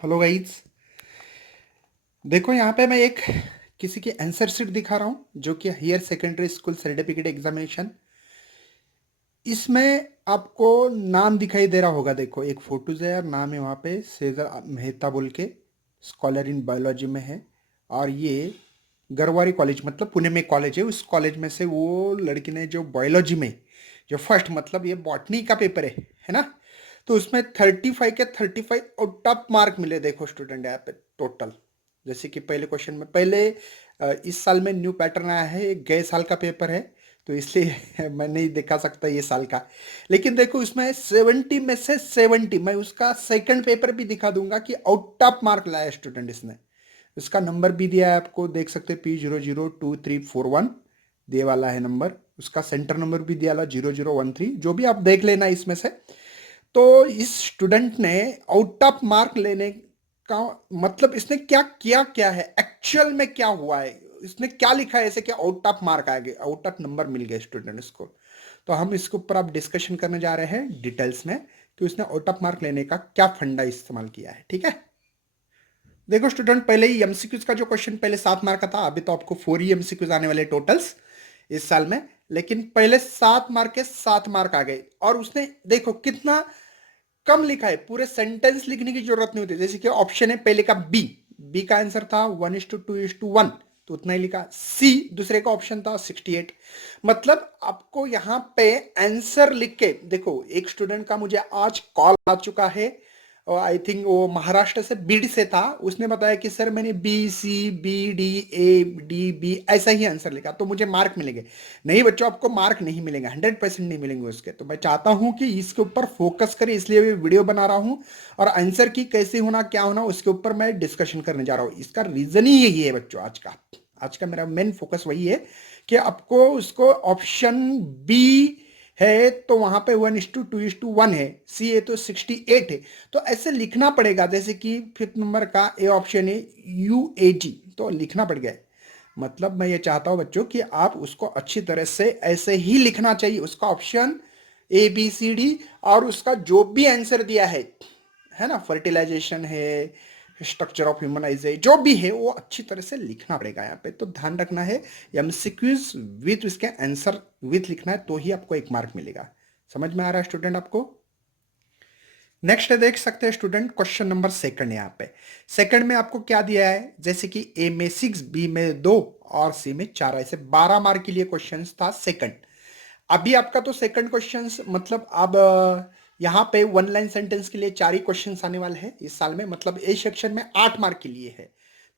Hello guys. देखो यहाँ पे मैं एक किसी की आंसर शीट दिखा रहा हूँ जो कि higher secondary school certificate examination. इसमें आपको नाम दिखाई दे रहा होगा। देखो एक फोटोज है और नाम है वहाँ पे सेजर मेहता बोल के, स्कॉलर इन बायोलॉजी में है। और ये गरवारी कॉलेज मतलब पुणे में कॉलेज है, उस कॉलेज में से वो लड़की ने जो बायोलॉजी में जो फर्स्ट मतलब ये बॉटनी का पेपर है ना। तो उसमें 35 के 35 और टॉप मार्क मिले। देखो स्टूडेंट यहाँ पे टोटल, जैसे कि पहले क्वेश्चन में पहले इस साल में न्यू पैटर्न आया है, एक गए साल का पेपर है तो इसलिए मैं नहीं दिखा सकता ये साल का। लेकिन देखो इसमें 70 में से 70, मैं उसका सेकंड पेपर भी दिखा दूंगा कि आउट ऑफ मार्क लाया स्टूडेंट इसने। इसका नंबर भी दिया है आपको, देख सकते हैं P002341 दिए वाला है नंबर। उसका सेंटर नंबर भी दिया वाला 0013, जो भी आप देख लेना इसमें से। तो इस स्टूडेंट ने आउट ऑफ मार्क लेने का मतलब इसने क्या किया, क्या है एक्चुअल में क्या हुआ है, इसने क्या लिखा है ऐसे कि आउट ऑफ मार्क आ गए, आउट ऑफ नंबर मिल गए स्टूडेंट इसको। तो हम इसके ऊपर आप डिस्कशन करने जा रहे हैं डिटेल्स में कि उसने आउट ऑफ मार्क लेने का क्या फंडा इस्तेमाल किया है। ठीक है, देखो स्टूडेंट पहले ही एमसीक्यूज का जो क्वेश्चन पहले 7 मार्क का था, अभी तो आपको 4 ही एमसीक्यूज आने वाले टोटल्स इस साल में। लेकिन पहले 7 मार्क के 7 मार्क आ गए और उसने देखो कितना कम लिखा है, पूरे सेंटेंस लिखने की जरूरत नहीं होती। जैसे कि ऑप्शन है पहले का बी, बी का आंसर था 1:2:1, तो उतना ही लिखा। सी दूसरे का ऑप्शन था 68। मतलब आपको यहाँ पे आंसर लिख के देखो, एक स्टूडेंट का मुझे आज कॉल आ चुका है और आई थिंक वो महाराष्ट्र से बीड से था। उसने बताया कि सर मैंने BC BD A D B ऐसा ही आंसर लिखा तो मुझे मार्क मिलेंगे। नहीं बच्चों, आपको मार्क नहीं मिलेंगे, 100% नहीं मिलेंगे उसके। तो मैं चाहता हूं कि इसके ऊपर फोकस करें, इसलिए मैं वीडियो बना रहा हूं। और आंसर की कैसे होना क्या होना उसके ऊपर मैं डिस्कशन करने जा रहा हूं। इसका रीजन ही यही है बच्चों, आज का मेरा मेन फोकस वही है कि आपको उसको ऑप्शन बी है तो वहां पे 1:2:1 है, सी है तो 68 है। तो ऐसे लिखना पड़ेगा, जैसे कि फिफ्थ नंबर का ए ऑप्शन है UAG, तो लिखना पड़ गया है। मतलब मैं ये चाहता हूं बच्चों कि आप उसको अच्छी तरह से ऐसे ही लिखना चाहिए, उसका ऑप्शन ABCD और उसका जो भी आंसर दिया है ना, फर्टिलाइजेशन है, स्ट्रक्चर ऑफ ह्यूमनाइज है, जो भी है वो अच्छी तरह से लिखना पड़ेगा। यहाँ पे तो ध्यान रखना है, एमसीक्यूज विथ इसके आंसर विथ लिखना है तो ही आपको 1 मार्क मिलेगा। समझ में आ रहा है स्टूडेंट आपको? नेक्स्ट देख सकते हैं स्टूडेंट, क्वेश्चन नंबर सेकंड। यहाँ पे सेकंड में आपको क्या दिया है, जैसे कि ए में 6, बी में 2 और सी में 4, ऐसे 12 मार्क के लिए क्वेश्चन था सेकंड। अभी आपका तो सेकंड क्वेश्चन मतलब अब यहाँ पे वन लाइन सेंटेंस के लिए 4 ही क्वेश्चन आने वाले हैं इस साल में, मतलब ए सेक्शन में 8 मार्क के लिए है।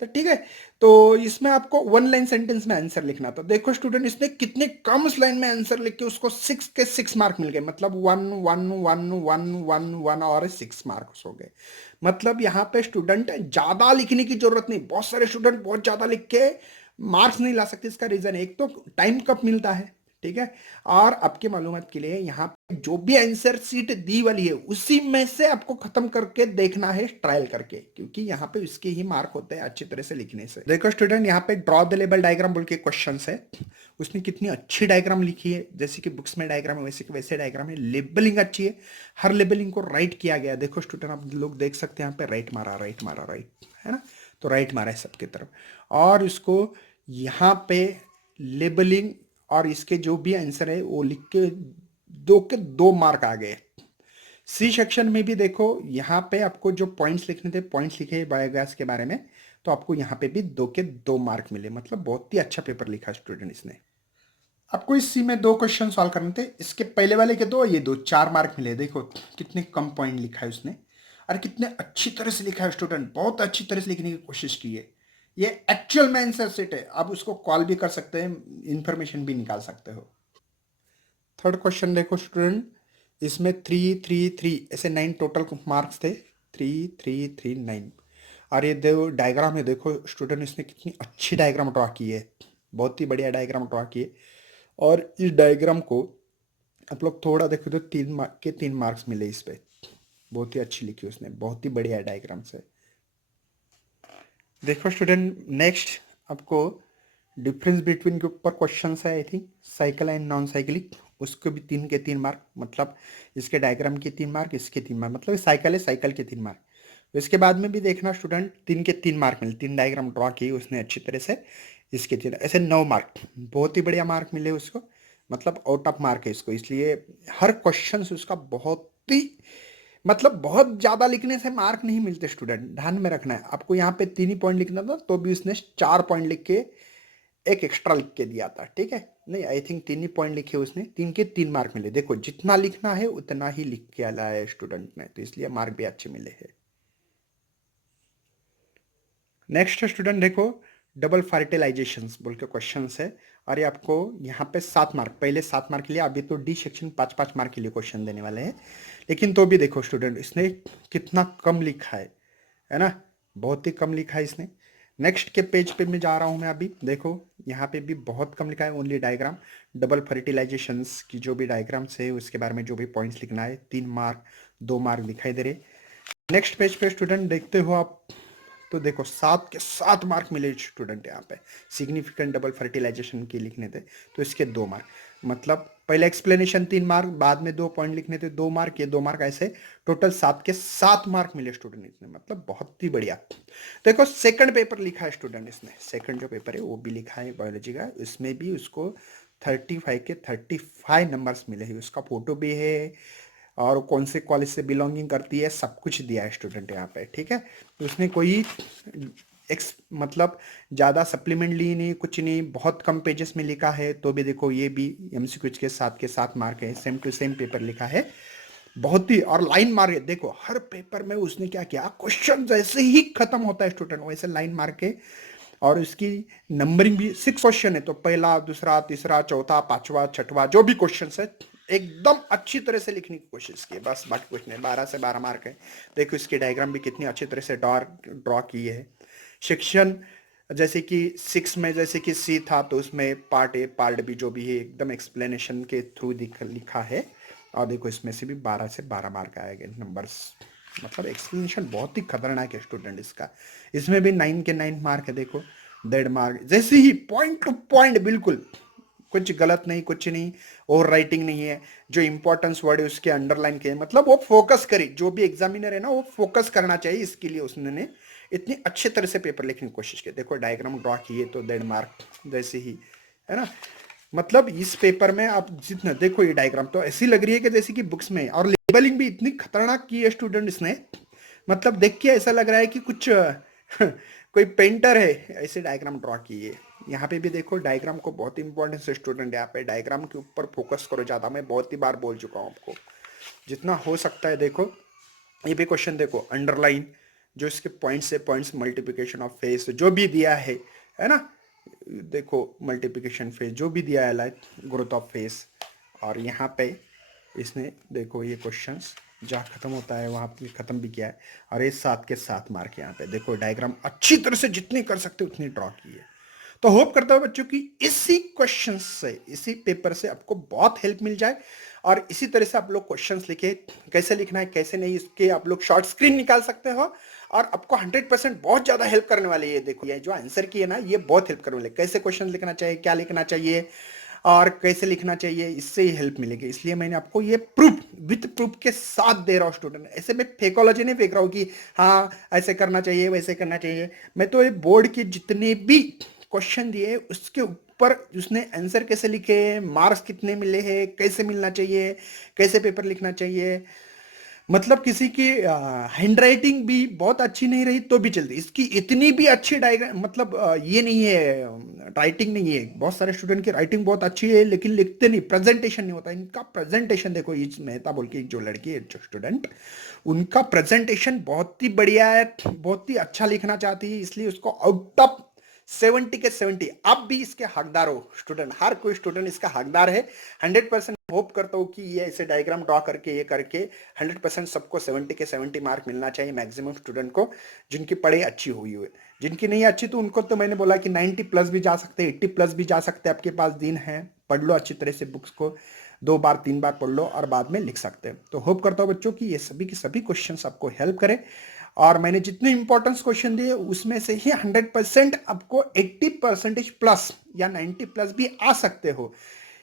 तो ठीक है, तो इसमें आपको वन लाइन सेंटेंस में आंसर लिखना था। देखो स्टूडेंट इसने कितने कम लाइन में आंसर लिख के उसको 6 के 6 मार्क मिल गए, मतलब 1 1 1 1 1 1 और 6 मार्क्स हो गए। मतलब यहाँ पे स्टूडेंट ज्यादा लिखने की जरूरत नहीं, बहुत सारे स्टूडेंट बहुत ज्यादा लिख के मार्क्स नहीं ला सकते। इसका रीजन एक तो टाइम कम मिलता है, ठीक है। और आपके मालूमात के लिए यहाँ पे जो भी आंसर सीट दी वाली है उसी में से आपको खत्म करके देखना है ट्रायल करके, क्योंकि यहाँ पे उसके ही मार्क होते हैं अच्छी तरह से लिखने से। देखो स्टूडेंट यहाँ पे ड्रॉ द लेबल डायग्राम बोल के क्वेश्चन है, उसने कितनी अच्छी डायग्राम लिखी है, जैसे कि बुक्स में डायग्राम है वैसे वैसे डायग्राम है। लेबलिंग अच्छी है, हर लेबलिंग को राइट किया गया। देखो स्टूडेंट आप लोग देख सकते हैं यहाँ पे राइट मारा, राइट मारा, राइट है ना, तो राइट मारा है सबके तरफ। और उसको यहाँ पे लेबलिंग और इसके जो भी आंसर है वो लिख के 2 के 2 मार्क आ गए। सी सेक्शन में भी देखो यहाँ पे आपको जो पॉइंट्स लिखने थे, पॉइंट्स लिखे बायोगैस के बारे में, तो आपको यहाँ पे भी 2 के 2 मार्क मिले। मतलब बहुत ही अच्छा पेपर लिखा स्टूडेंट इसने। आपको इस सी में 2 क्वेश्चन सॉल्व करने थे, इसके पहले वाले के 2, ये 2, 4 मार्क मिले। देखो कितने कम पॉइंट लिखा है उसने और कितने अच्छी तरह से लिखा है स्टूडेंट, बहुत अच्छी तरह से लिखने की कोशिश की है। ये एक्चुअल में आंसर सेट है, आप उसको कॉल भी कर सकते हैं, इंफॉर्मेशन भी निकाल सकते हो। थर्ड क्वेश्चन देखो स्टूडेंट, इसमें 3 3 3 ऐसे 9 टोटल मार्क्स थे, 3 3 3 9। और ये दो डायग्राम है, देखो स्टूडेंट इसने कितनी अच्छी डायग्राम ड्रॉ की है, बहुत ही बढ़िया डायग्राम ड्रॉ की है। और इस डायग्राम को आप लोग थोड़ा देखो तो 3 मार्क्स मिले इस पे, बहुत ही अच्छी लिखी उसने, बहुत ही बढ़िया डायग्राम से। देखो स्टूडेंट नेक्स्ट आपको डिफरेंस बिटवीन के ऊपर क्वेश्चन है, I think cycle and non cyclic, उसको भी 3 के 3 मार्क, मतलब इसके डायग्राम के 3 मार्क, इसके 3 मार्क, मतलब साइकिल है साइकिल के 3 मार्क। इसके बाद में भी देखना स्टूडेंट, 3 के 3 मार्क मिले, 3 डायग्राम ड्रॉ किए उसने अच्छी तरह से, इसके 3 ऐसे 9 मार्क, बहुत ही बढ़िया मार्क मिले उसको, मतलब आउट ऑफ मार्क है इसको। इसलिए हर क्वेश्चन से उसका बहुत ही, मतलब बहुत ज़्यादा लिखने से मार्क नहीं मिलते स्टूडेंट, ध्यान में रखना है आपको। यहाँ पे 3 ही पॉइंट लिखना था तो भी उसने 4 पॉइंट लिख के एक एक्स्ट्रा लिख के दिया था, ठीक है। नहीं, आई थिंक 3 ही पॉइंट लिखे उसने, 3 के 3 मार्क मिले। देखो जितना लिखना है उतना ही लिख के लाया है स्टूडेंट ने, तो इसलिए मार्क भी अच्छे मिले हैं। नेक्स्ट स्टूडेंट देखो, डबल फर्टिलाइजेशंस बोल के क्वेश्चन है, और ये आपको यहाँ पे 7 मार्क, पहले 7 मार्क के लिए, अभी तो डी सेक्शन 5-5 मार्क के लिए क्वेश्चन देने वाले हैं। लेकिन तो भी देखो स्टूडेंट, इसने कितना कम लिखा है ना, बहुत ही कम लिखा है इसने। नेक्स्ट के पेज पे मैं जा रहा हूँ मैं अभी, देखो यहाँ पे भी बहुत कम लिखा है, ओनली डायग्राम। डबल फर्टिलाइजेशंस की जो भी डायग्राम्स है उसके बारे में जो भी पॉइंट्स लिखना है, 3 मार्क 2 मार्क दिखाई दे रहे। नेक्स्ट पेज पे स्टूडेंट देखते हो आप, तो देखो 7 के 7 मार्क मिले स्टूडेंट यहाँ पे, सिग्निफिकेंट डबल फर्टिलाइजेशन के लिखने थे तो इसके 2 मार्क, मतलब पहले एक्सप्लेनेशन 3 मार्क, बाद में 2 पॉइंट लिखने थे 2 मार्क, ये 2 मार्क, ऐसे टोटल 7 के 7 मार्क मिले स्टूडेंट इसने, मतलब बहुत ही बढ़िया। देखो सेकंड पेपर लिखा है स्टूडेंट इसने, सेकंड जो पेपर है वो भी लिखा है बायोलॉजी का, इसमें भी उसको 35 के 35 नंबर्स मिले हैं, उसका फोटो भी है और कौन से कॉलेज से बिलोंगिंग करती है सब कुछ दिया है स्टूडेंट यहाँ पे, ठीक है। तो उसने कोई मतलब ज़्यादा सप्लीमेंट ली नहीं, कुछ नहीं, बहुत कम पेजेस में लिखा है, तो भी देखो ये भी एमसीक्यूज के साथ मार्क है, सेम टू सेम पेपर लिखा है, बहुत ही, और लाइन मार के देखो हर पेपर में उसने क्या किया, क्वेश्चन जैसे ही खत्म होता है स्टूडेंट वैसे लाइन मार के, और उसकी नंबरिंग भी 6 क्वेश्चन है, तो पहला दूसरा तीसरा चौथा पांचवा छठवा जो भी क्वेश्चन है एकदम अच्छी तरह से लिखने की कोशिश की है, बस बाकी कुछ नहीं। 12 से 12 मार्क है। देखो इसकी डायग्राम भी कितनी अच्छी तरह से ड्रॉ की है। सेक्शन जैसे कि 6 में जैसे कि सी था तो उसमें पार्ट ए पार्ट बी जो भी है एकदम एक्सप्लेनेशन के थ्रू लिखा है, और देखो इसमें से भी 12 से 12 मार्क आएंगे नंबर्स, मतलब एक्सप्लेनेशन बहुत ही खतरनाक है स्टूडेंट इसका। इसमें भी 9 के 9 मार्क है, देखो 1.5 मार्क, जैसे ही पॉइंट टू पॉइंट बिल्कुल, कुछ गलत नहीं, कुछ नहीं, और राइटिंग नहीं है, जो इंपॉर्टेंस वर्ड है उसके अंडरलाइन किए, मतलब वो फोकस करे, जो भी एग्जामिनर है ना वो फोकस करना चाहिए, इसके लिए उसने इतनी अच्छे तरह से पेपर लिखने की कोशिश की। देखो डायग्राम ड्रॉ किए तो 1.5 मार्क जैसे ही, है ना, मतलब इस पेपर में आप जितना देखो ये डायग्राम तो ऐसी लग रही है कि जैसे कि बुक्स में, और लेबलिंग भी इतनी खतरनाक की है स्टूडेंट इसने, मतलब देख के ऐसा लग रहा है कि कुछ कोई पेंटर है, ऐसे डायग्राम ड्रॉ किए। यहाँ पे भी देखो डायग्राम को बहुत इंपॉर्टेंस है स्टूडेंट, यहाँ पे डायग्राम के ऊपर फोकस करो ज़्यादा, मैं बहुत ही बार बोल चुका हूँ आपको, जितना हो सकता है। देखो ये भी क्वेश्चन देखो, अंडरलाइन जो इसके पॉइंट्स है, पॉइंट्स मल्टीप्लिकेशन ऑफ फेस जो भी दिया है ना, देखो मल्टीप्लिकेशन फेस जो भी दिया है, लाइक ग्रोथ ऑफ फेस, और यहाँ पे इसने देखो ये क्वेश्चंस जहाँ खत्म होता है वहाँ पे खत्म भी किया है, और ये 7 के 7 मार्क यहाँ पे देखो, डायग्राम अच्छी तरह से जितनी कर सकते उतनी ड्रॉ की है। तो होप करता हूँ बच्चों की इसी क्वेश्चन से, इसी पेपर से आपको बहुत हेल्प मिल जाए, और इसी तरह से आप लोग क्वेश्चंस लिखे, कैसे लिखना है कैसे नहीं, इसके आप लोग शॉर्ट स्क्रीन निकाल सकते हो, और आपको 100% बहुत ज़्यादा हेल्प करने वाले, ये देखो ये जो आंसर किए ना ये बहुत हेल्प करने वाले, कैसे क्वेश्चन लिखना चाहिए, क्या लिखना चाहिए और कैसे लिखना चाहिए, इससे ही हेल्प मिलेगी। इसलिए मैंने आपको ये प्रूफ विथ प्रूफ के साथ दे रहा हूँ स्टूडेंट, ऐसे मैं फेकोलॉजी नहीं फेंक रहा हूँ कि हाँ ऐसे करना चाहिए वैसे करना चाहिए, मैं तो ये बोर्ड के जितने भी क्वेश्चन दिए उसके ऊपर उसने आंसर कैसे लिखे, मार्क्स कितने मिले हैं, कैसे मिलना चाहिए, कैसे पेपर लिखना चाहिए, मतलब किसी की हैंडराइटिंग भी बहुत अच्छी नहीं रही तो भी चलती, इसकी इतनी भी अच्छी डायग्राम, मतलब ये नहीं है राइटिंग नहीं है, बहुत सारे स्टूडेंट की राइटिंग बहुत अच्छी है लेकिन लिखते नहीं, प्रेजेंटेशन नहीं होता इनका। प्रेजेंटेशन देखो, ये मेहता बोल के एक जो लड़की है जो स्टूडेंट, उनका प्रेजेंटेशन बहुत ही बढ़िया है, बहुत ही अच्छा लिखना चाहती है, इसलिए उसको आउट ऑफ 70 के 70 आप भी इसके हकदार हो स्टूडेंट, हर कोई स्टूडेंट इसका हकदार है। 100% होप करता हूँ कि ये ऐसे डायग्राम ड्रॉ करके ये करके 100% सबको 70 के 70 मार्क मिलना चाहिए मैक्सिमम स्टूडेंट को, जिनकी पढ़ाई अच्छी हुई है। जिनकी नहीं अच्छी तो उनको तो मैंने बोला कि 90 प्लस भी जा सकते हैं, 80 प्लस भी जा सकते हैं, आपके पास दिन है, पढ़ लो अच्छी तरह से बुक्स को, 2 बार 3 बार पढ़ लो और बाद में लिख सकते हैं। तो होप करता हूँ बच्चों की ये सभी के सभी क्वेश्चन आपको हेल्प करें, और मैंने जितने इंपॉर्टेंस क्वेश्चन दिए उसमें से ही 100% आपको 80% प्लस या 90 प्लस भी आ सकते हो।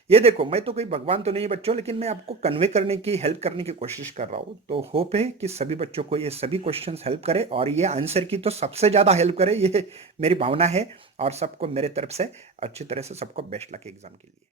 ये देखो, मैं तो कोई भगवान तो नहीं बच्चों, लेकिन मैं आपको कन्वे करने की, हेल्प करने की कोशिश कर रहा हूँ। तो होप है कि सभी बच्चों को ये सभी क्वेश्चंस हेल्प करे, और ये आंसर की तो सबसे ज़्यादा हेल्प करे, ये मेरी भावना है। और सबको मेरे तरफ से अच्छी तरह से सबको बेस्ट लक एग्जाम के लिए।